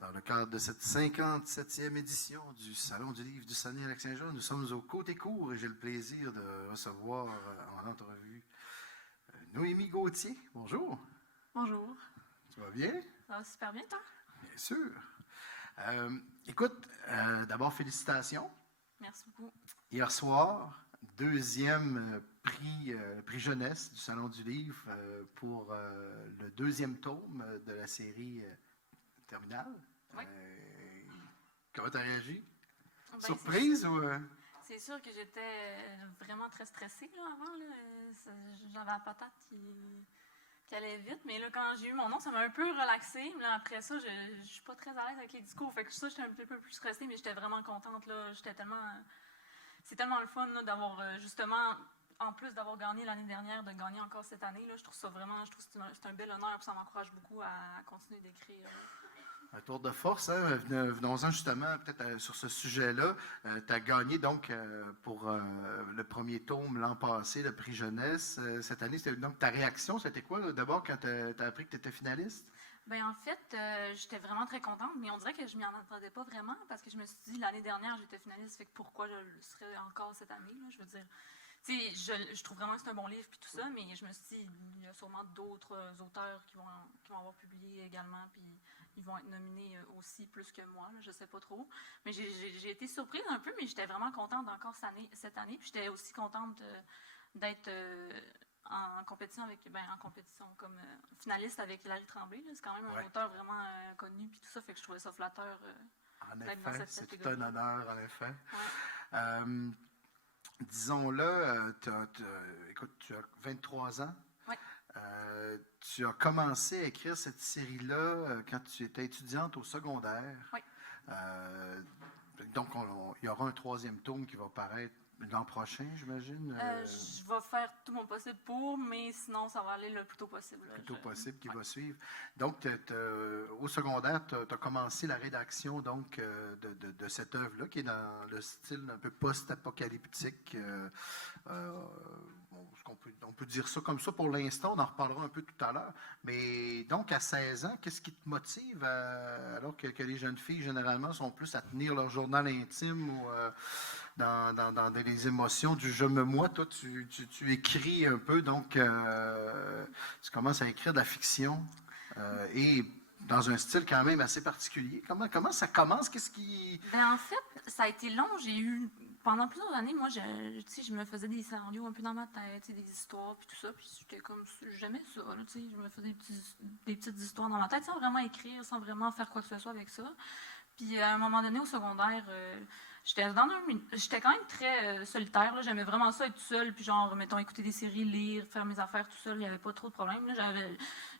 Dans le cadre de cette 57e édition du Salon du Livre du Saguenay-Lac-Saint-Jean, nous sommes au Côté Court et j'ai le plaisir de recevoir en entrevue Noémie Gauthier. Bonjour. Bonjour. Tu vas bien? Ça va super bien, toi? Bien sûr. Écoute, d'abord, félicitations. Merci beaucoup. Hier soir, deuxième prix jeunesse du Salon du Livre pour le deuxième tome de la série Terminale. Oui. Comment tu as réagi? Ben, Surprise ou... C'est sûr que j'étais vraiment très stressée là, avant. Là. J'avais la patate qui allait vite, mais là, quand j'ai eu mon nom, ça m'a un peu relaxée. Là, après ça, je ne suis pas très à l'aise avec les discours. Fait que ça, j'étais un petit peu plus stressée, mais j'étais vraiment contente. Là. C'est tellement le fun là, d'avoir justement, en plus d'avoir gagné l'année dernière, de gagner encore cette année. Là, je trouve que c'est un bel honneur et ça m'encourage beaucoup à continuer d'écrire. Un tour de force, hein? Venons-en justement peut-être sur ce sujet-là. Tu as gagné donc pour le premier tome l'an passé, le prix jeunesse. Cette année, donc ta réaction, c'était quoi là, d'abord quand tu as appris que tu étais finaliste? Bien, en fait, j'étais vraiment très contente, mais on dirait que je ne m'y en attendais pas vraiment parce que je me suis dit, l'année dernière, j'étais finaliste, fait que pourquoi je le serais encore cette année? Là, je veux dire, tu sais, je trouve vraiment que c'est un bon livre puis tout ça, mais je me suis dit, il y a sûrement d'autres auteurs qui vont avoir publié également, puis ils vont être nominés aussi plus que moi, là, je ne sais pas trop. Mais j'ai été surprise un peu, mais j'étais vraiment contente encore cette année, puis j'étais aussi contente d'être en compétition comme finaliste avec Hilary Tremblay. C'est quand même un auteur vraiment connu, puis tout ça, fait que je trouvais ça flatteur. En effet, c'est tout un honneur, en effet. Ouais. Disons-le, écoute, tu as 23 ans. Oui. Tu as commencé à écrire cette série-là quand tu étais étudiante au secondaire. Oui. Donc, il y aura un troisième tome qui va paraître l'an prochain, j'imagine. Je vais faire tout mon possible pour, mais sinon, ça va aller le plus tôt possible. Le plus tôt possible qui va suivre. Donc, au secondaire, tu as commencé la rédaction donc, de cette œuvre-là, qui est dans le style un peu post-apocalyptique. On peut dire ça comme ça pour l'instant, on en reparlera un peu tout à l'heure. Mais donc, à 16 ans, qu'est-ce qui te motive, alors que les jeunes filles, généralement, sont plus à tenir leur journal intime ou dans les émotions du je me moi? Toi, tu écris un peu, donc tu commences à écrire de la fiction et dans un style quand même assez particulier. Comment ça commence? Qu'est-ce qui... Ben, en fait, ça a été long. Pendant plusieurs années, moi, je me faisais des scénarios un peu dans ma tête, des histoires, puis tout ça, puis j'étais comme, j'aimais ça, là, je me faisais des petites histoires dans ma tête, sans vraiment écrire, sans vraiment faire quoi que ce soit avec ça. Puis à un moment donné, au secondaire, j'étais quand même très solitaire, là. J'aimais vraiment ça, être seule, puis genre, mettons, écouter des séries, lire, faire mes affaires tout seul, il n'y avait pas trop de problème. Là.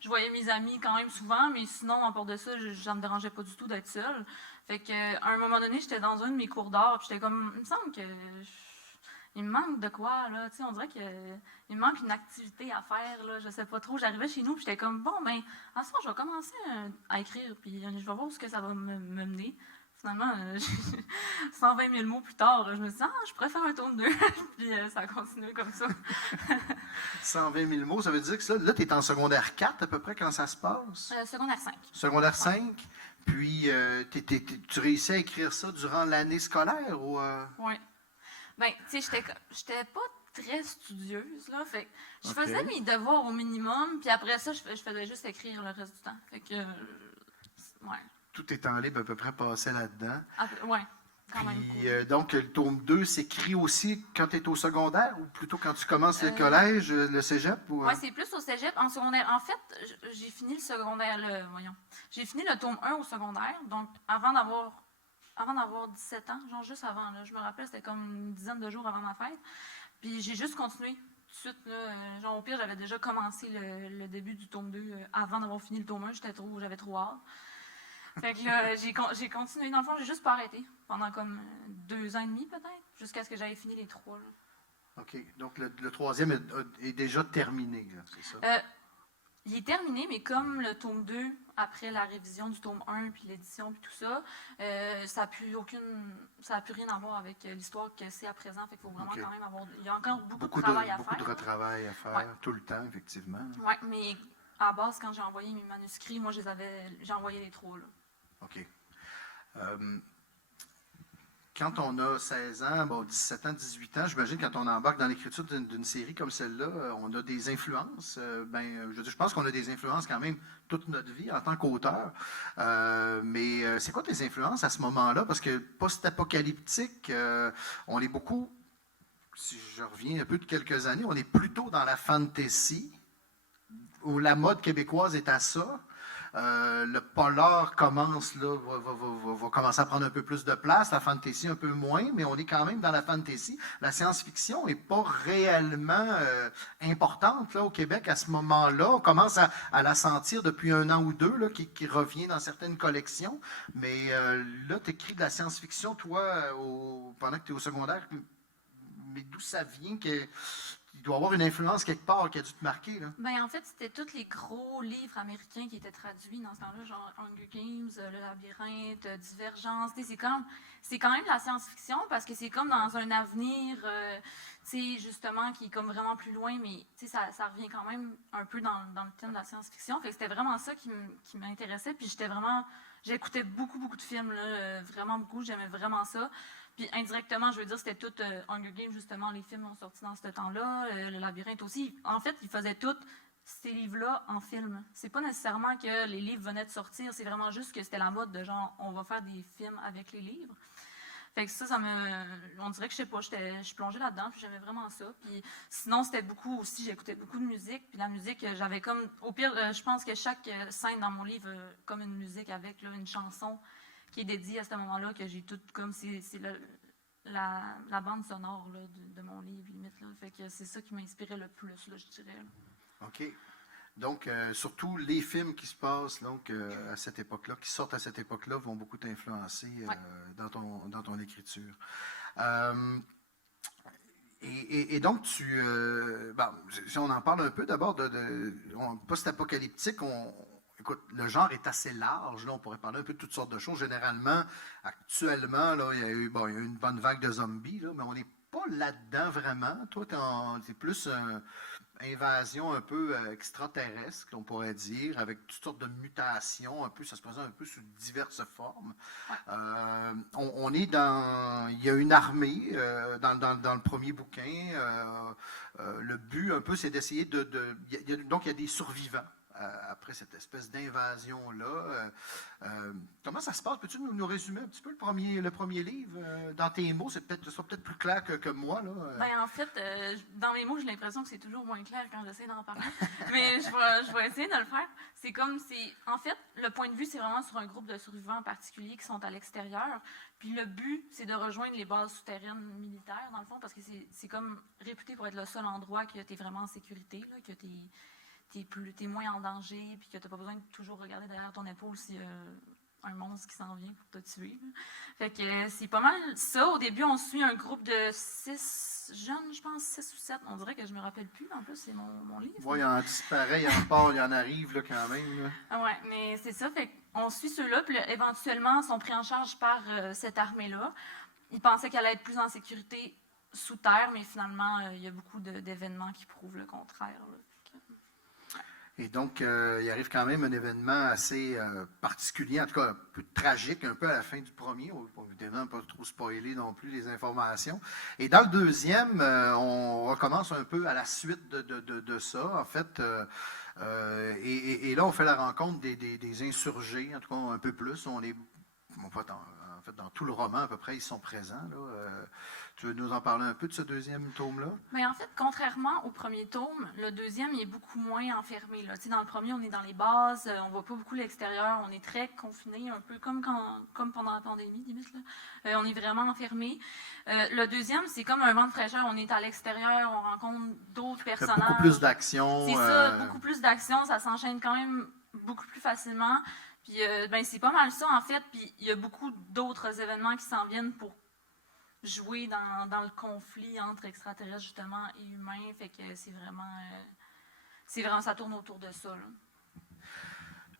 Je voyais mes amis quand même souvent, mais sinon, à part de ça, ça ne me dérangeait pas du tout d'être seule. Fait qu'à un moment donné, j'étais dans un de mes cours d'art, puis j'étais comme, il me semble que il me manque de quoi, là, tu sais, on dirait qu'il me manque une activité à faire, là, je sais pas trop. J'arrivais chez nous, puis j'étais comme, bon, ben, en ce moment, je vais commencer à écrire, puis je vais voir où ce que ça va me mener. Finalement, 120 000 mots plus tard, je me suis dit, je pourrais faire un tome 2, puis ça a continué comme ça. 120 000 mots, ça veut dire que ça, là, tu es en secondaire 4 à peu près quand ça se passe? Secondaire 5. Secondaire 5, puis tu réussis à écrire ça durant l'année scolaire? Ou Oui. Ben, tu sais, j'étais pas très studieuse, là, fait que je faisais mes devoirs au minimum, puis après ça, je faisais juste écrire le reste du temps. Fait que, ouais. Tout est en libre à peu près passé là-dedans. Oui, quand même. Puis, donc, le tome 2 s'écrit aussi quand tu es au secondaire ou plutôt quand tu commences le collège, le cégep? Oui, c'est plus au cégep. En secondaire, en fait, j'ai fini le secondaire, j'ai fini le tome 1 au secondaire, donc avant d'avoir 17 ans, genre juste avant, là, je me rappelle, c'était comme une dizaine de jours avant ma fête. Puis j'ai juste continué tout de suite. Là, genre au pire, j'avais déjà commencé le début du tome 2 avant d'avoir fini le tome 1. J'avais trop hâte. Fait que là, j'ai continué. Dans le fond, j'ai juste pas arrêté pendant comme 2 ans et demi peut-être, jusqu'à ce que j'aille fini les 3. Là. OK. Donc le troisième est déjà terminé, là, c'est ça? Il est terminé, mais comme le tome 2, après la révision du tome 1, puis l'édition, puis tout ça, ça n'a plus rien à voir avec l'histoire que c'est à présent. Fait qu'il faut vraiment quand même avoir... Il y a encore beaucoup de travail à faire. Beaucoup de retravail à faire, tout le temps, effectivement. Oui, mais à base, quand j'ai envoyé mes manuscrits, moi, j'ai envoyé les 3, là. OK. Euh, Quand on a 16 ans, bon, 17 ans, 18 ans, j'imagine quand on embarque dans l'écriture d'une série comme celle-là, on a des influences. Je pense qu'on a des influences quand même toute notre vie en tant qu'auteur. Mais c'est quoi tes influences à ce moment-là? Parce que post-apocalyptique, on est beaucoup, si je reviens un peu de quelques années, on est plutôt dans la fantasy, où la mode québécoise est à ça. Le polar commence là, va commencer à prendre un peu plus de place, la fantasy un peu moins, mais on est quand même dans la fantasy. La science-fiction n'est pas réellement importante là, au Québec à ce moment-là. On commence à la sentir depuis 1 an ou 2, là, qui revient dans certaines collections. Mais là, tu écris de la science-fiction, toi, pendant que tu es au secondaire. Mais d'où ça vient il doit y avoir une influence quelque part qui a dû te marquer, là? Ben, en fait, c'était tous les gros livres américains qui étaient traduits dans ce temps-là, genre Hunger Games, Le Labyrinthe, Divergence. C'est quand même de la science-fiction parce que c'est comme dans un avenir, justement, qui est comme vraiment plus loin, mais ça revient quand même un peu dans le thème de la science-fiction. Fait que c'était vraiment ça qui m'intéressait. Puis j'écoutais beaucoup, beaucoup de films, là, vraiment beaucoup. J'aimais vraiment ça. Puis indirectement, je veux dire, c'était tout Hunger Games, justement, les films ont sorti dans ce temps-là, Le Labyrinthe aussi. En fait, ils faisaient tous ces livres-là en film. C'est pas nécessairement que les livres venaient de sortir, c'est vraiment juste que c'était la mode de genre, on va faire des films avec les livres. Fait que on dirait que je sais pas, je suis plongée là-dedans, puis j'aimais vraiment ça. Puis sinon, c'était beaucoup aussi, j'écoutais beaucoup de musique, puis la musique, j'avais comme, au pire, je pense que chaque scène dans mon livre, comme une musique avec là, une chanson qui est dédiée à ce moment-là, que j'ai tout comme, c'est la bande sonore là, de mon livre, limite. Là. Fait que c'est ça qui m'a inspiré le plus, là, je dirais. Là. OK. Donc, surtout les films qui se passent donc, à cette époque-là, qui sortent à cette époque-là, vont beaucoup t'influencer dans ton écriture. Et donc, si on en parle un peu d'abord post-apocalyptique, écoute, le genre est assez large. Là, on pourrait parler un peu de toutes sortes de choses. Généralement, actuellement, là, il y a eu une bonne vague de zombies, là, mais on n'est pas là-dedans vraiment. Toi, c'est plus invasion un peu extraterrestre, on pourrait dire, avec toutes sortes de mutations, un peu, ça se présente un peu sous diverses formes. On est il y a une armée dans le premier bouquin. Le but, un peu, c'est d'essayer donc, il y a des survivants. Après cette espèce d'invasion-là. Comment ça se passe? Peux-tu nous résumer un petit peu le premier livre? Dans tes mots, ce sera peut-être plus clair que moi. Là. Ben, en fait, dans mes mots, j'ai l'impression que c'est toujours moins clair quand j'essaie d'en parler. Mais je vais essayer de le faire. En fait, le point de vue, c'est vraiment sur un groupe de survivants en particulier qui sont à l'extérieur. Puis le but, c'est de rejoindre les bases souterraines militaires, dans le fond, parce que c'est comme réputé pour être le seul endroit que tu es vraiment en sécurité, là, que t'es moins en danger, puis que t'as pas besoin de toujours regarder derrière ton épaule s'il y a un monstre qui s'en vient pour te tuer. Fait que c'est pas mal ça. Au début, on suit un groupe de 6 jeunes, je pense, 6 ou 7. On dirait que je me rappelle plus. En plus, c'est mon livre. Oui, il en disparaît, il en part, il en arrive là, quand même. Là. Ah ouais, mais c'est ça. Fait qu'on suit ceux-là, puis éventuellement, ils sont pris en charge par cette armée-là. Ils pensaient qu'elle allait être plus en sécurité sous terre, mais finalement, il y a beaucoup d'événements qui prouvent le contraire. Là. Et donc, il arrive quand même un événement assez particulier, en tout cas un peu tragique, un peu à la fin du premier. On ne va évidemment pas trop spoiler non plus les informations. Et dans le deuxième, on recommence un peu à la suite de ça, en fait. Et là, on fait la rencontre des insurgés, en tout cas un peu plus. En fait, dans tout le roman, à peu près, ils sont présents. Là. Tu veux nous en parler un peu de ce deuxième tome-là? Bien, en fait, contrairement au premier tome, le deuxième il est beaucoup moins enfermé. Là. Dans le premier, on est dans les bases, on ne voit pas beaucoup l'extérieur, on est très confiné, un peu comme pendant la pandémie, limite. Là. On est vraiment enfermé. Le deuxième, c'est comme un vent de fraîcheur. On est à l'extérieur, on rencontre d'autres personnages. Beaucoup plus d'action. C'est ça, beaucoup plus d'action. Ça s'enchaîne quand même beaucoup plus facilement. Puis, c'est pas mal ça, en fait. Puis, il y a beaucoup d'autres événements qui s'en viennent pour jouer dans le conflit entre extraterrestres, justement, et humains. Fait que c'est vraiment, ça tourne autour de ça. Là.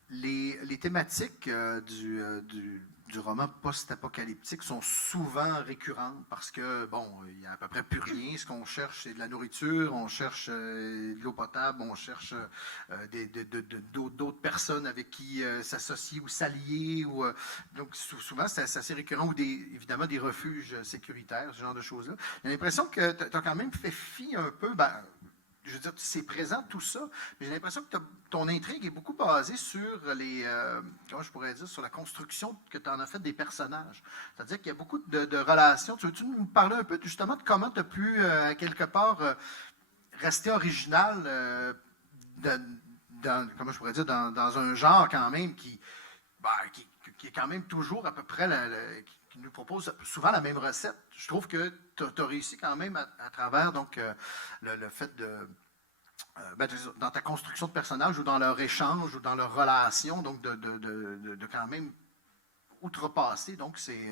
Les thématiques du roman post-apocalyptique sont souvent récurrentes parce que, bon, il n'y a à peu près plus rien. Ce qu'on cherche, c'est de la nourriture, on cherche de l'eau potable, on cherche d'autres personnes personnes avec qui s'associer ou s'allier. Donc, souvent, c'est assez récurrent, ou évidemment des refuges sécuritaires, ce genre de choses-là. J'ai l'impression que tu as quand même fait fi un peu, je veux dire, c'est présent tout ça, mais j'ai l'impression que ton intrigue est beaucoup basée sur comment je pourrais dire, sur la construction que tu en as faite des personnages. C'est-à-dire qu'il y a beaucoup de relations. Tu veux-tu nous parler un peu justement de comment tu as pu, quelque part, rester original comment je pourrais dire, dans un genre quand même qui est quand même toujours à peu près qui nous propose souvent la même recette. Je trouve que tu as réussi quand même à travers donc le fait dans ta construction de personnages ou dans leur échange ou dans leur relation, donc de quand même outrepasser donc ces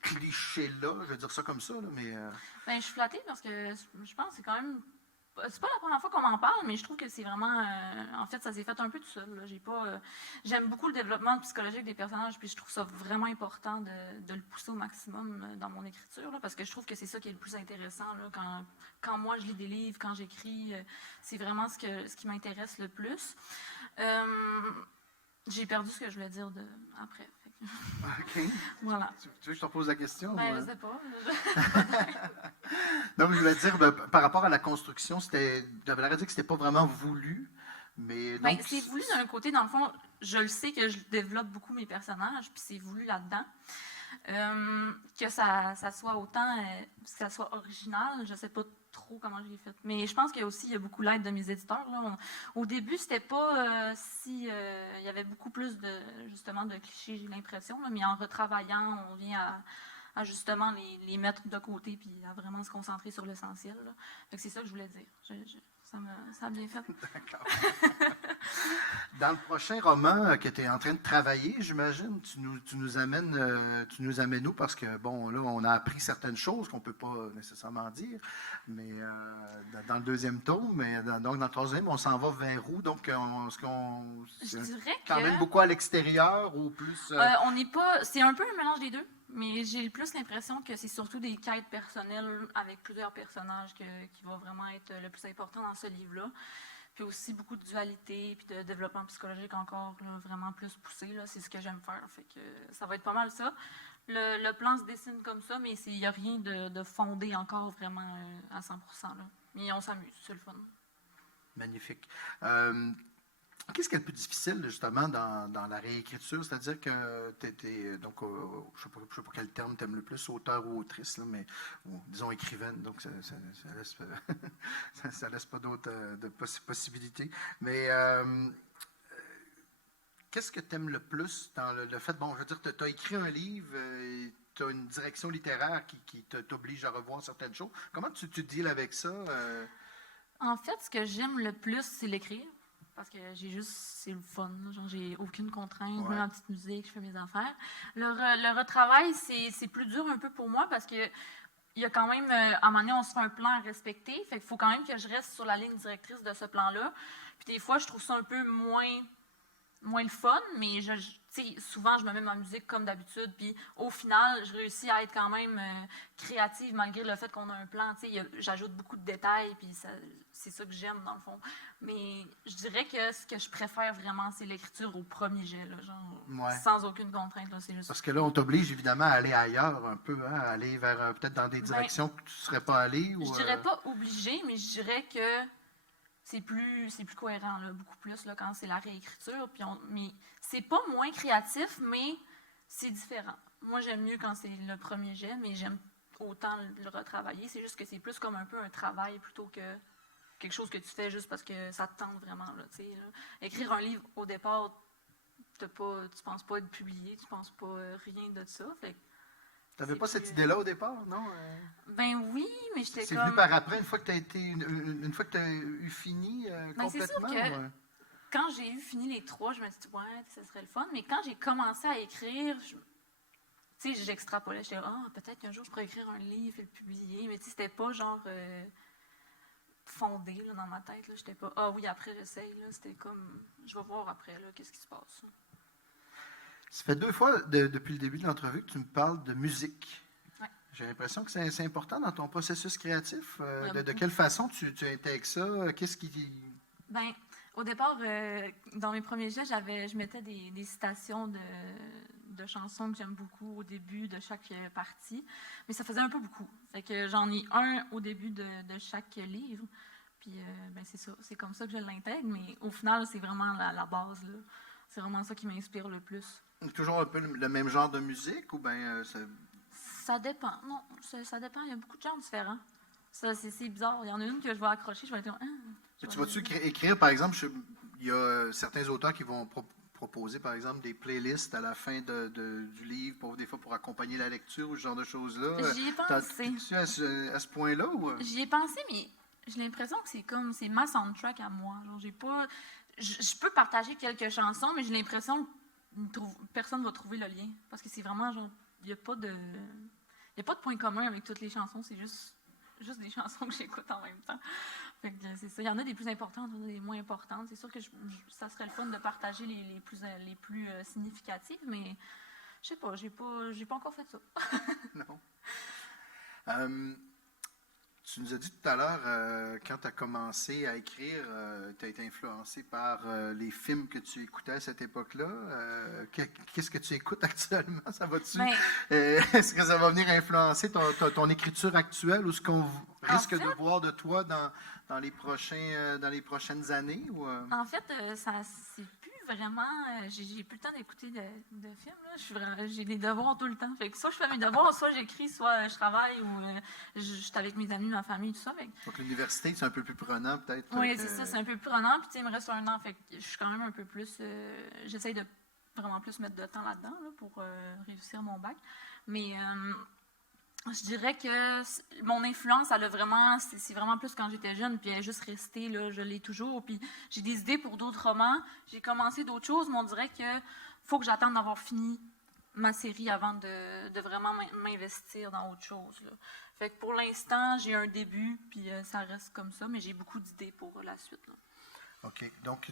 clichés-là, je vais dire ça comme ça, là, mais... Ben, je suis flattée parce que je pense que c'est quand même. C'est pas la première fois qu'on m'en parle, mais je trouve que c'est vraiment. En fait, ça s'est fait un peu tout seul. Là. J'ai pas. J'aime beaucoup le développement psychologique des personnages, puis je trouve ça vraiment important de le pousser au maximum dans mon écriture, là, parce que je trouve que c'est ça qui est le plus intéressant. Là, quand moi je lis des livres, quand j'écris, c'est vraiment ce qui m'intéresse le plus. J'ai perdu ce que je voulais dire après. OK. Voilà. Tu veux que je te pose la question? Ben, je sais pas. Donc, je voulais dire, par rapport à la construction, j'avais l'air de dire que c'était pas vraiment voulu, mais Ben, donc... c'est voulu d'un côté, dans le fond, je le sais que je développe beaucoup mes personnages, puis c'est voulu là-dedans. Que ça soit autant, que ça soit original, je sais pas trop comment je l'ai fait. Mais je pense qu'il y a beaucoup l'aide de mes éditeurs. Là. Au début, c'était pas il y avait beaucoup plus justement de clichés, j'ai l'impression, là, mais en retravaillant, on vient à justement les mettre de côté puis à vraiment se concentrer sur l'essentiel. C'est ça que je voulais dire. Ça a bien fait. D'accord. Dans le prochain roman que tu es en train de travailler, j'imagine, tu nous amènes où? Parce que, bon, là, on a appris certaines choses qu'on ne peut pas nécessairement dire, mais dans le deuxième tome, mais donc dans le troisième, on s'en va vers où? Donc, Je dirais quand même beaucoup à l'extérieur ou plus... on n'est pas... C'est un peu un mélange des deux. Mais j'ai plus l'impression que c'est surtout des quêtes personnelles avec plusieurs personnages qui va vraiment être le plus important dans ce livre-là. Puis aussi beaucoup de dualité, puis de développement psychologique encore là, vraiment plus poussé. C'est ce que j'aime faire. Fait que ça va être pas mal ça. Le plan se dessine comme ça, mais il n'y a rien de fondé encore vraiment à 100%. Là. Mais on s'amuse, c'est le fun. Magnifique. Qu'est-ce qui est le plus difficile, justement, dans la réécriture? C'est-à-dire que donc, je ne sais pas quel terme tu aimes le plus, auteur ou autrice, là, mais disons écrivaine, donc ça laisse, ça laisse pas d'autres possibilités. Mais qu'est-ce que tu aimes le plus dans le fait, bon, je veux dire, tu as écrit un livre, tu as une direction littéraire qui t'oblige à revoir certaines choses. Comment tu deals avec ça? En fait, ce que j'aime le plus, c'est l'écrire. Parce que c'est le fun. Genre, j'ai aucune contrainte, je mets ma petite musique, je fais mes affaires. Le retravail, c'est plus dur un peu pour moi parce que il y a quand même, à un moment donné, on se fait un plan à respecter. Fait qu'il faut quand même que je reste sur la ligne directrice de ce plan-là. Puis des fois, je trouve ça un peu moins le fun, mais souvent, je me mets ma musique comme d'habitude. Puis au final, je réussis à être quand même créative malgré le fait qu'on a un plan. J'ajoute beaucoup de détails, puis c'est ça que j'aime dans le fond. Mais je dirais que ce que je préfère vraiment, c'est l'écriture au premier jet, là, genre, sans aucune contrainte. Là, c'est juste... Parce que là, on t'oblige évidemment à aller ailleurs un peu, hein, à aller vers peut-être dans des directions que tu ne serais pas allé. Je dirais pas obligé, mais je dirais que c'est plus cohérent, là, beaucoup plus là, quand c'est la réécriture. Mais c'est pas moins créatif, mais c'est différent. Moi, j'aime mieux quand c'est le premier jet, mais j'aime autant le retravailler. C'est juste que c'est plus comme un peu un travail plutôt que quelque chose que tu fais juste parce que ça te tente vraiment. Là. Écrire un livre au départ, tu penses pas être publié, tu penses pas rien de ça. Tu n'avais pas cette idée-là au départ, non? Ben oui, mais j'étais comme... C'est venu par après, une fois que tu as eu fini complètement? C'est sûr que quand j'ai eu fini les 3, je me suis dit, ouais, ça serait le fun. Mais quand j'ai commencé à écrire, j'extrapolais. J'étais, peut-être qu'un jour, je pourrais écrire un livre et le publier. Mais c'était pas genre fondé là, dans ma tête. J'étais pas, oui, après, j'essaye. C'était comme, je vais voir après, là, qu'est-ce qui se passe. Ça fait 2 fois depuis le début de l'entrevue que tu me parles de musique. Ouais. J'ai l'impression que c'est important dans ton processus créatif. De quelle façon tu intègres ça? Qu'est-ce qui... Ben, Au départ, dans mes premiers jets, je mettais des citations de chansons que j'aime beaucoup au début de chaque partie, mais ça faisait un peu beaucoup. Fait que j'en ai un au début de chaque livre, puis ben c'est ça, c'est comme ça que je l'intègre, mais au final, c'est vraiment la base, là. C'est vraiment ça qui m'inspire le plus. Toujours un peu le même genre de musique ou bien Ça dépend, non, ça dépend, il y a beaucoup de genres différents. Ça, c'est bizarre, il y en a une que je vais accrocher, je vais dire, tu vas-tu écrire, par exemple, il y a certains auteurs qui vont proposer, par exemple, des playlists à la fin du livre, des fois pour accompagner la lecture ou ce genre de choses-là. J'y ai pensé. T'es-tu à ce point-là? Ou? J'y ai pensé, mais j'ai l'impression que c'est ma soundtrack à moi. Genre, j'ai pas, je peux partager quelques chansons, mais j'ai l'impression que personne va trouver le lien. Parce que c'est vraiment, genre, il n'y a pas de point commun avec toutes les chansons, c'est juste des chansons que j'écoute en même temps. Fait que c'est ça. Il y en a des plus importantes, il y en a des moins importantes. C'est sûr que ça serait le fun de partager les plus significatives, mais je sais pas, j'ai pas encore fait ça. Non. Tu nous as dit tout à l'heure, quand tu as commencé à écrire, tu as été influencé par les films que tu écoutais à cette époque-là. Qu'est-ce que tu écoutes actuellement? Ça va-tu? Est-ce que ça va venir influencer ton écriture actuelle ou ce qu'on risque de voir de toi dans les prochaines années? Ou, En fait, ça c'est plus vraiment. J'ai plus le temps d'écouter de films. Là. J'ai des devoirs tout le temps. Fait que soit je fais mes devoirs, soit j'écris, soit je travaille ou je suis avec mes amis, ma famille, tout ça. Donc l'université, c'est un peu plus prenant peut-être. Oui, c'est ça, c'est un peu plus prenant. Puis il me reste un an, fait que je suis quand même un peu plus. J'essaye de vraiment plus mettre de temps là-dedans là, pour réussir mon bac. Mais je dirais que mon influence, c'est vraiment plus quand j'étais jeune, puis elle est juste restée, là, je l'ai toujours. Puis j'ai des idées pour d'autres romans. J'ai commencé d'autres choses, mais on dirait qu'il faut que j'attende d'avoir fini ma série avant de vraiment m'investir dans autre chose. Là. Fait que pour l'instant, j'ai un début, puis ça reste comme ça, mais j'ai beaucoup d'idées pour la suite. Là. OK. Donc,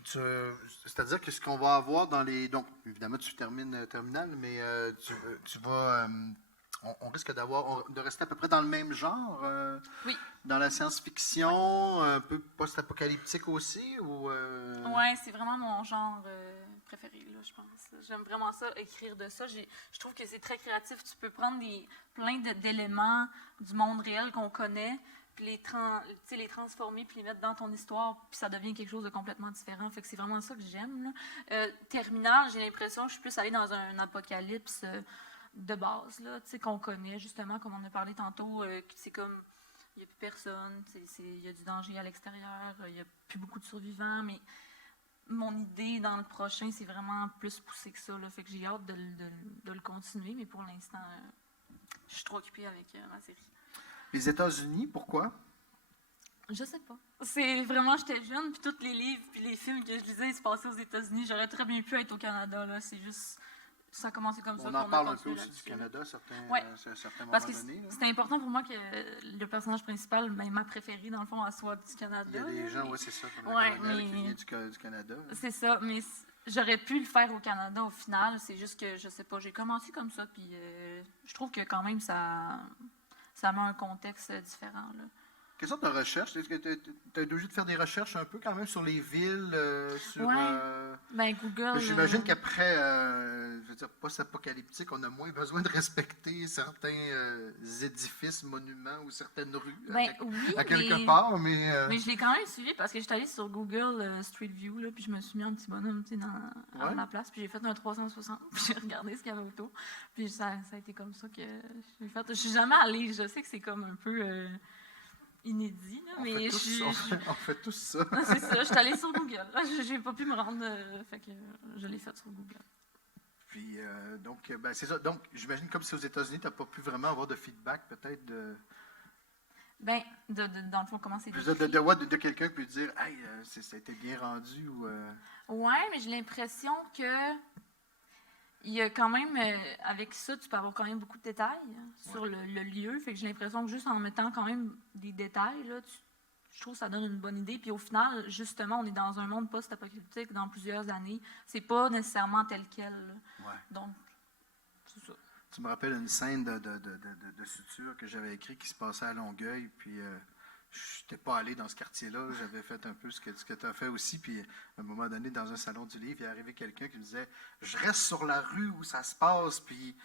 c'est-à-dire que ce qu'on va avoir dans les... Donc, évidemment, tu termines terminale, mais tu vas... on risque de rester à peu près dans le même genre, oui. Dans la science-fiction, un peu post-apocalyptique aussi, ou... Oui, c'est vraiment mon genre préféré, là, je pense. J'aime vraiment ça, écrire de ça. Je trouve que c'est très créatif. Tu peux prendre plein d'éléments du monde réel qu'on connaît, puis les transformer, puis les mettre dans ton histoire, puis ça devient quelque chose de complètement différent. Fait que c'est vraiment ça que j'aime. Terminal, j'ai l'impression que je suis plus allée dans un apocalypse de base, là, qu'on connaît, justement, comme on a parlé tantôt, c'est comme, il n'y a plus personne, il y a du danger à l'extérieur, il n'y a plus beaucoup de survivants, mais mon idée dans le prochain, c'est vraiment plus poussé que ça, là, fait que j'ai hâte de le continuer, mais pour l'instant, je suis trop occupée avec ma série. Les États-Unis, pourquoi? Je sais pas. C'est vraiment, j'étais jeune, puis tous les livres, puis les films que je lisais, ils se passaient aux États-Unis, j'aurais très bien pu être au Canada, là, c'est juste... Ça a commencé comme ça. On en parle un peu aussi du Canada, à un certain moment donné. C'était important pour moi que le personnage principal, ma préférée, dans le fond, elle soit du Canada. Il y a des gens, oui, c'est ça, qui vient du Canada. C'est ça, mais j'aurais pu le faire au Canada au final. C'est juste que, je sais pas, j'ai commencé comme ça, puis je trouve que quand même, ça met un contexte différent, là. Quelle sorte de recherche? Est-ce que tu es obligé de faire des recherches un peu quand même sur les villes? Oui. Ben, Google. J'imagine qu'après, je veux dire, post-apocalyptique, on a moins besoin de respecter certains édifices, monuments ou certaines rues à quelque part. Mais je l'ai quand même suivi parce que j'étais allée sur Google Street View, là, puis je me suis mis un petit bonhomme à la place, puis j'ai fait un 360, puis j'ai regardé ce qu'il y avait autour. Puis ça a été comme ça que j'ai fait. Je suis jamais allée, je sais que c'est comme un peu... inédit, là, mais on fait tous ça. C'est ça, je suis allée sur Google. Je n'ai pas pu me rendre, fait que je l'ai fait sur Google. Puis, donc, c'est ça. Donc, j'imagine comme si aux États-Unis, tu n'as pas pu vraiment avoir de feedback, peut-être, de... Ben, dans le fond, comment c'est de quelqu'un qui peut dire « Hey, ça a été bien rendu » ou... Oui, mais j'ai l'impression que il y a quand même, avec ça, tu peux avoir quand même beaucoup de détails sur le lieu. Fait que j'ai l'impression que juste en mettant quand même des détails, là, je trouve que ça donne une bonne idée. Puis au final, justement, on est dans un monde post-apocalyptique dans plusieurs années. C'est pas nécessairement tel quel. Ouais. Donc, c'est ça. Tu me rappelles une scène de suture que j'avais écrite qui se passait à Longueuil. Puis je n'étais pas allé dans ce quartier-là. J'avais fait un peu ce que tu as fait aussi. Puis, à un moment donné, dans un salon du livre, il est arrivé quelqu'un qui me disait « Je reste sur la rue où ça se passe. » Puis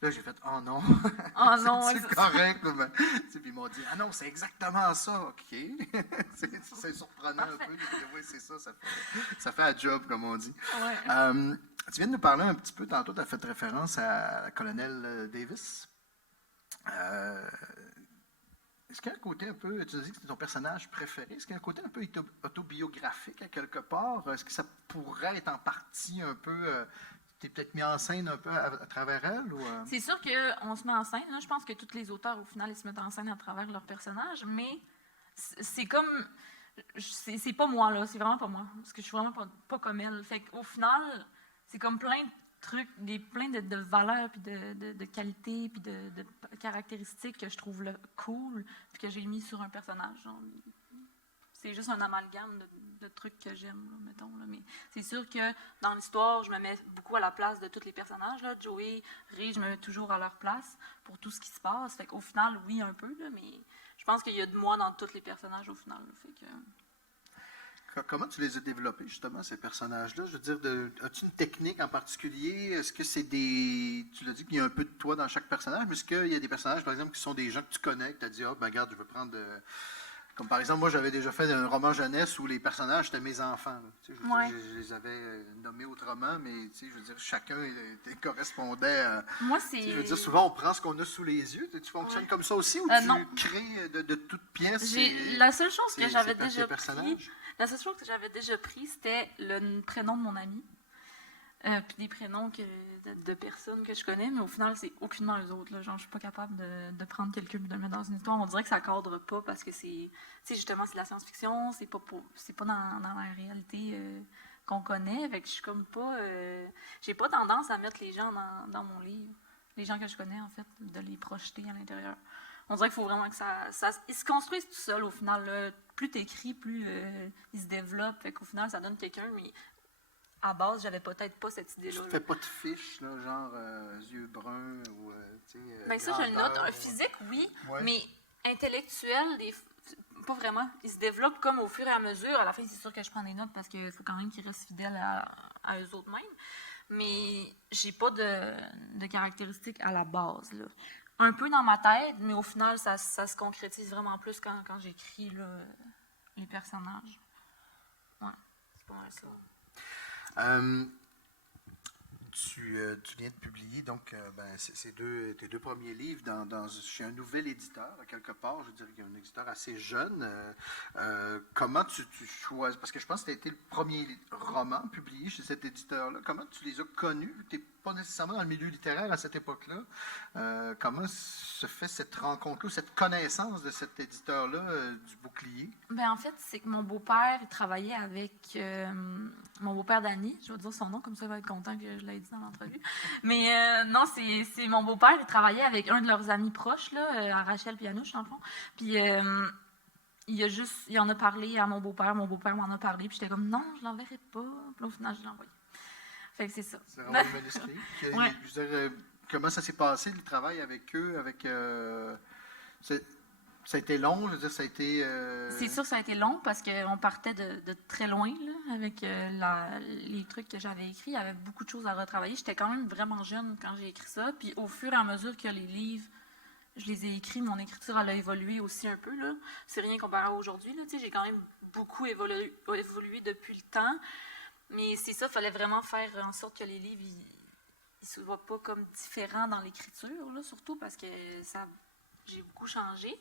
là, j'ai fait « Oh non! Oh non, ouais, c'est correct. » Puis ils m'ont dit « Ah non, c'est exactement ça. » OK. c'est surprenant un peu. Oui, c'est ça. Ça fait un job, comme on dit. Ouais. Tu viens de nous parler un petit peu tantôt. Tu as fait référence à la colonel Davis. Est-ce qu'il y a un côté un peu, tu as dit que c'est ton personnage préféré, est-ce qu'il y a un côté un peu autobiographique à quelque part? Est-ce que ça pourrait être en partie un peu, tu es peut-être mis en scène un peu à travers elle? Ou, C'est sûr qu'on se met en scène. Là. Je pense que tous les auteurs, au final, ils se mettent en scène à travers leur personnage, mais c'est comme... C'est pas moi, là. C'est vraiment pas moi. Parce que je suis vraiment pas comme elle. Fait qu'au final, c'est comme plein de trucs, plein de valeurs, puis de qualités, puis de caractéristiques que je trouve là, cool, puis que j'ai mis sur un personnage. Genre. C'est juste un amalgame de trucs que j'aime, là, mettons. Là. Mais c'est sûr que dans l'histoire, je me mets beaucoup à la place de tous les personnages. Là. Joey, Ray, je me mets toujours à leur place pour tout ce qui se passe. Fait qu'au final, oui, un peu, là, mais je pense qu'il y a de moi dans tous les personnages au final. Là. Fait que... Comment tu les as développés, justement, ces personnages-là? Je veux dire, as-tu une technique en particulier? Est-ce que c'est des... Tu l'as dit qu'il y a un peu de toi dans chaque personnage, mais est-ce qu'il y a des personnages, par exemple, qui sont des gens que tu connais, que tu as dit, ah, ben regarde, je veux prendre... Comme par exemple, moi, j'avais déjà fait un roman jeunesse où les personnages étaient mes enfants. Tu sais, je les avais nommés autrement, mais tu sais, je veux dire, chacun correspondait à... Moi, c'est... Je veux dire, souvent, on prend ce qu'on a sous les yeux. Tu fonctionnes comme ça aussi ou non. tu crées de toutes pièces? La seule chose que j'avais déjà pris... La seule chose que j'avais déjà pris, c'était le prénom de mon ami. Puis des prénoms de personnes que je connais, mais au final, c'est aucunement eux autres. Là. Genre, je suis pas capable de prendre quelqu'un et de le mettre dans une histoire. On dirait que ça cadre pas parce que c'est... Tu sais, justement, c'est de la science-fiction, c'est pas dans la réalité qu'on connaît. Fait que je suis comme pas... j'ai pas tendance à mettre les gens dans mon livre. Les gens que je connais, en fait, de les projeter à l'intérieur. On dirait qu'il faut vraiment que ils se construisent tout seuls, au final. Là. Plus tu écris, plus ils se développent. Fait qu'au final, ça donne quelqu'un, mais à base, j'avais peut-être pas cette idée-là. Tu fais pas de fiches, là, genre yeux bruns ou, tu sais... Bien, ça, je le note. Un physique, oui, mais intellectuel, pas vraiment. Ils se développent comme au fur et à mesure. À la fin, c'est sûr que je prends des notes parce qu'il faut quand même qu'ils restent fidèles à eux autres mêmes. Mais j'ai pas de caractéristiques à la base, là. Un peu dans ma tête, mais au final, ça se concrétise vraiment plus quand j'écris les personnages. Ouais, c'est pas mal ça. Tu viens de publier donc tes deux premiers livres chez un nouvel éditeur, quelque part. Je dirais qu'il y a un éditeur assez jeune. Comment tu choisis? Parce que je pense que tu as été le premier roman publié chez cet éditeur-là. Comment tu les as connus? Tu n'es pas nécessairement dans le milieu littéraire à cette époque-là. Comment se fait cette rencontre-là, cette connaissance de cet éditeur-là du Bouclier? Ben, en fait, c'est que mon beau-père travaillait avec mon beau-père Danny. Je vais dire son nom, comme ça il va être content que je l'ai dit dans l'entrevue. Mais non, c'est mon beau-père. Il travaillait avec un de leurs amis proches, là, à Rachel Pianouche, dans le fond. Puis il en a parlé à mon beau-père m'en a parlé. Puis j'étais comme, non, je l'enverrai pas. Puis au final, je l'ai envoyé. Fait que c'est ça. C'est vraiment le manuscrit. Ouais. Je veux dire, comment ça s'est passé, le travail avec eux? Ça a été long, je veux dire, ça a été... C'est sûr que ça a été long parce qu'on partait de très loin là, avec les trucs que j'avais écrits. Il y avait beaucoup de choses à retravailler. J'étais quand même vraiment jeune quand j'ai écrit ça. Puis au fur et à mesure que les livres, je les ai écrits, mon écriture elle a évolué aussi un peu. Là. C'est rien comparé à aujourd'hui. Là. J'ai quand même beaucoup évolué depuis le temps. Mais c'est ça, il fallait vraiment faire en sorte que les livres ils se voient pas comme différents dans l'écriture, là, surtout parce que j'ai beaucoup changé.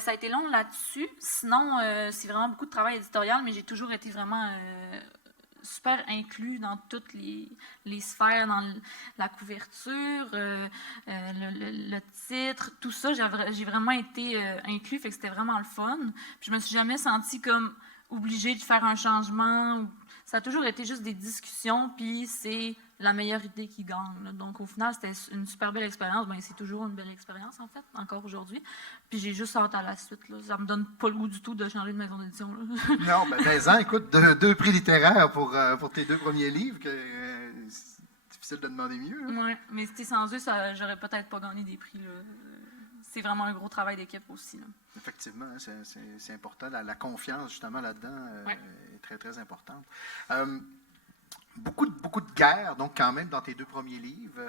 Ça a été long là-dessus. Sinon, c'est vraiment beaucoup de travail éditorial, mais j'ai toujours été vraiment super inclus dans toutes les sphères, dans la couverture, le titre, tout ça. J'ai vraiment été inclus, fait que c'était vraiment le fun. Puis je me suis jamais sentie comme obligée de faire un changement. Ça a toujours été juste des discussions, puis c'est la meilleure idée qui gagne. Là. Donc, au final, c'était une super belle expérience. Ben, c'est toujours une belle expérience, en fait, encore aujourd'hui. Puis j'ai juste hâte à la suite. Là. Ça me donne pas le goût du tout de changer de maison d'édition. Non, ben 15 ans, écoute, deux prix littéraires pour tes deux premiers livres, c'est difficile de demander mieux. Oui, mais sans eux, j'aurais peut-être pas gagné des prix. Là. c'est vraiment un gros travail d'équipe aussi, là. Effectivement, hein, c'est important. La confiance, justement, là-dedans, Ouais. est très, très importante. Beaucoup de guerres, donc, quand même, dans tes 2 premiers livres.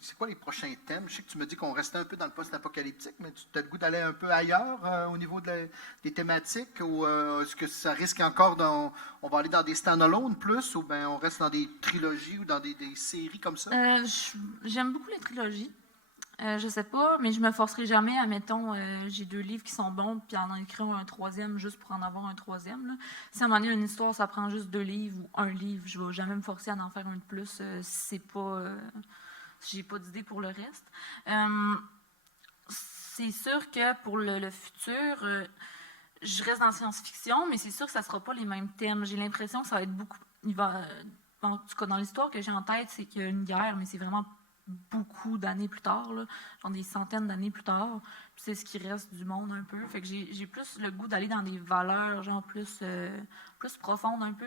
C'est quoi les prochains thèmes? Je sais que tu me dis qu'on restait un peu dans le post-apocalyptique, mais tu as le goût d'aller un peu ailleurs au niveau des thématiques? Ou est-ce que ça risque encore on va aller dans des stand-alone plus, ou bien on reste dans des trilogies ou dans des séries comme ça? J'aime beaucoup les trilogies. Je sais pas, mais je me forcerai jamais, admettons, j'ai 2 livres qui sont bons, puis en écrire un troisième juste pour en avoir un troisième, là. Si à un moment donné, une histoire, ça prend juste 2 livres ou un livre, je vais jamais me forcer à en faire un de plus si c'est pas, si j'ai pas d'idée pour le reste. C'est sûr que pour le futur, je reste dans science-fiction, mais c'est sûr que ça sera pas les mêmes thèmes. J'ai l'impression que ça va être beaucoup... en tout cas, dans l'histoire que j'ai en tête, c'est qu'il y a une guerre, mais c'est vraiment beaucoup d'années plus tard, là, genre des centaines d'années plus tard. Puis c'est ce qui reste du monde un peu. Fait que j'ai plus le goût d'aller dans des valeurs genre plus profondes un peu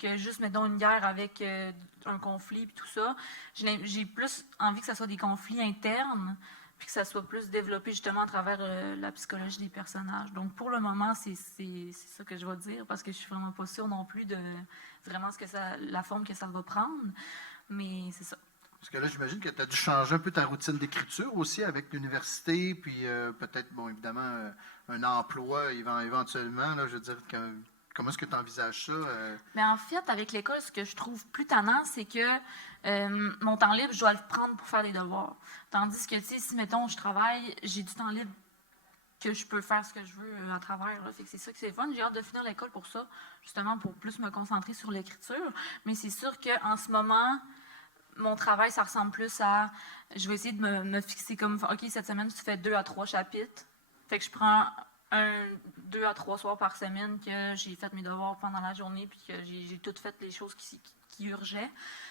que juste, mettons, une guerre avec un conflit puis tout ça. J'ai plus envie que ça soit des conflits internes puis que ça soit plus développé justement à travers la psychologie des personnages. Donc pour le moment, c'est ça que je vais dire parce que je suis vraiment pas sûre non plus de vraiment la forme que ça va prendre. Mais c'est ça. Parce que là, j'imagine que tu as dû changer un peu ta routine d'écriture aussi avec l'université, puis peut-être, bon, évidemment, un emploi éventuellement. Là, je veux dire, comment est-ce que tu envisages ça? Mais en fait, avec l'école, ce que je trouve plus tannant, c'est que mon temps libre, je dois le prendre pour faire des devoirs. Tandis que, tu sais, si, mettons, je travaille, j'ai du temps libre que je peux faire ce que je veux à travers. Là. Fait que c'est ça que c'est fun. J'ai hâte de finir l'école pour ça, justement, pour plus me concentrer sur l'écriture. Mais c'est sûr qu'en ce moment... Mon travail, ça ressemble plus à... Je vais essayer de me fixer comme... OK, cette semaine, tu fais 2 à 3 chapitres. Fait que je prends 2 à 3 soirs par semaine que j'ai fait mes devoirs pendant la journée puis que j'ai toutes fait les choses qui urgeaient.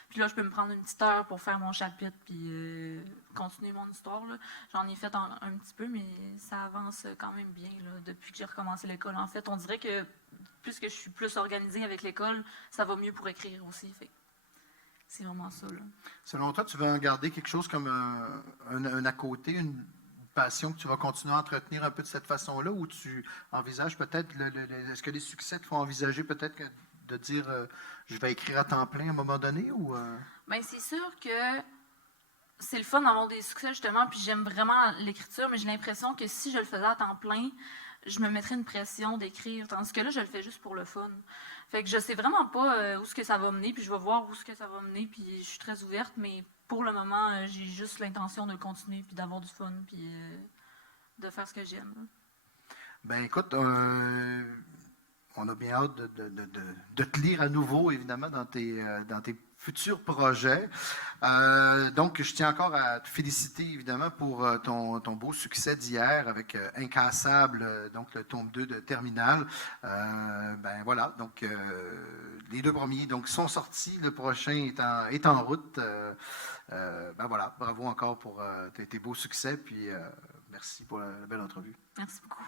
Puis là, je peux me prendre une petite heure pour faire mon chapitre puis continuer mon histoire. Là. J'en ai fait un petit peu, mais ça avance quand même bien là, depuis que j'ai recommencé l'école. En fait, on dirait que plus que je suis plus organisée avec l'école, ça va mieux pour écrire aussi. Fait. C'est vraiment ça. Là. Selon toi, tu vas en garder quelque chose comme un à côté, une passion que tu vas continuer à entretenir un peu de cette façon-là, ou tu envisages peut-être, est-ce que les succès te font envisager peut-être de dire je vais écrire à temps plein à un moment donné? Ou Bien, c'est sûr que c'est le fun d'avoir des succès justement, puis j'aime vraiment l'écriture, mais j'ai l'impression que si je le faisais à temps plein, je me mettrais une pression d'écrire, tandis que là, je le fais juste pour le fun. Fait que je sais vraiment pas où ce que ça va mener, puis je vais voir où ce que ça va mener, puis je suis très ouverte, mais pour le moment, j'ai juste l'intention de continuer, puis d'avoir du fun, puis de faire ce que j'aime. Ben écoute, on a bien hâte de te lire à nouveau, évidemment, dans tes futurs projets. Donc, je tiens encore à te féliciter, évidemment, pour ton beau succès d'hier avec Incassable, donc le tome 2 de Terminal. Ben voilà, donc les 2 premiers donc, sont sortis, le prochain est en route. Ben voilà, bravo encore pour tes beaux succès, puis merci pour la belle entrevue. Merci beaucoup.